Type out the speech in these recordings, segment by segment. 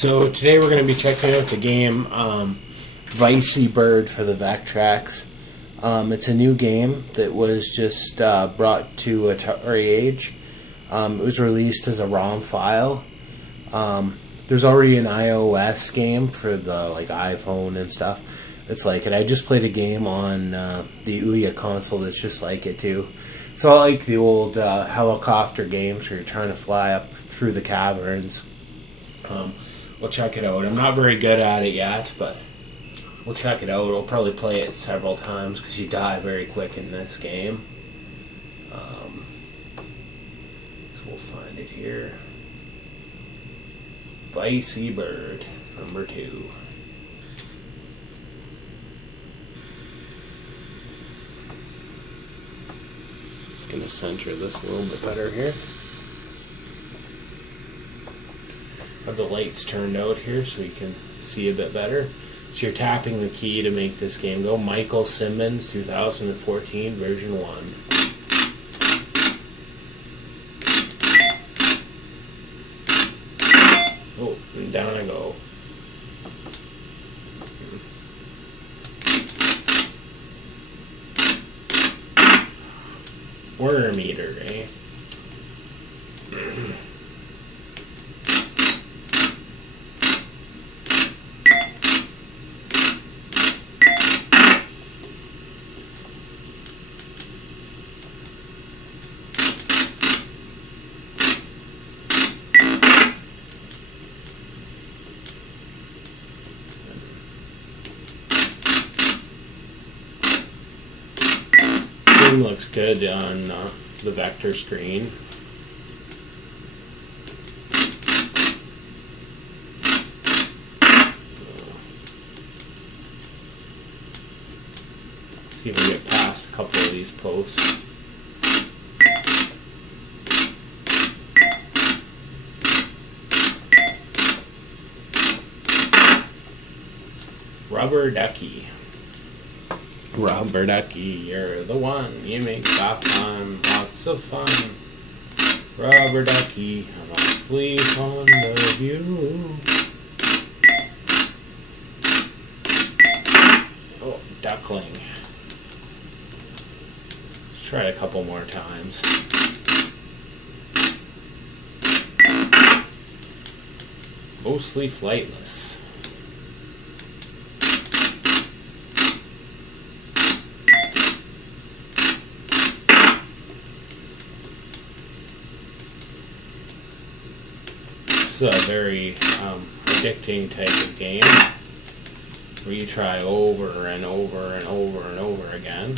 So today we're going to be checking out the game Veccy Bird for the Vectrex. It's a new game that was just brought to Atari Age. It was released as a ROM file. There's already an iOS game for the iPhone and stuff. It's like it. I just played a game on the Ouya console that's just like it too. It's all like the old helicopter games where you're trying to fly up through the caverns. We'll check it out. I'm not very good at it yet, but we'll check it out. We'll probably play it several times because you die very quick in this game. So we'll find it here. Veccy Bird, number 2. Just going to center this a little bit better here. Have the lights turned out here so you can see a bit better. So you're tapping the key to make this game go. Michael Simmons, 2014, version 1. Oh, and down I go. Worm eater, eh? Looks good on the vector screen. See if we get past a couple of these posts. Rubber ducky. Rubber ducky, you're the one. You make bath time lots of fun. Rubber ducky, I'm awfully fond of you. Oh, duckling. Let's try it a couple more times. Mostly flightless. It's a very addicting type of game where you try over and over and over and over again.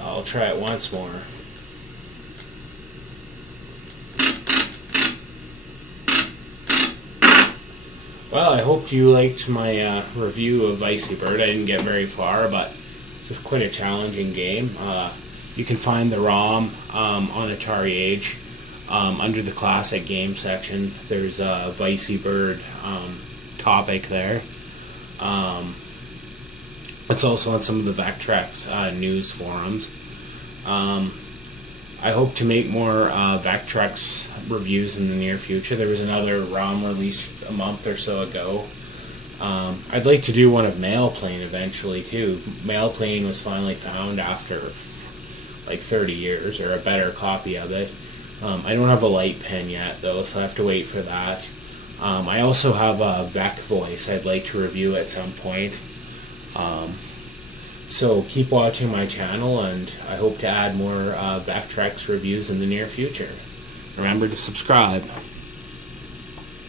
I'll try it once more. Well, I hope you liked my review of Veccy Bird. I didn't get very far, but it's quite a challenging game. You can find the ROM on Atari Age under the Classic Game section. There's a Veccy Bird topic there. It's also on some of the Vectrex news forums. I hope to make more Vectrex reviews in the near future. There was another ROM released a month or so ago. I'd like to do one of Mail Plane eventually too. Mail Plane was finally found after like 30 years, or a better copy of it. I don't have a light pen yet though, so I have to wait for that. I also have a Vec Voice I'd like to review at some point. So keep watching my channel, and I hope to add more Vectrex reviews in the near future. Remember to subscribe.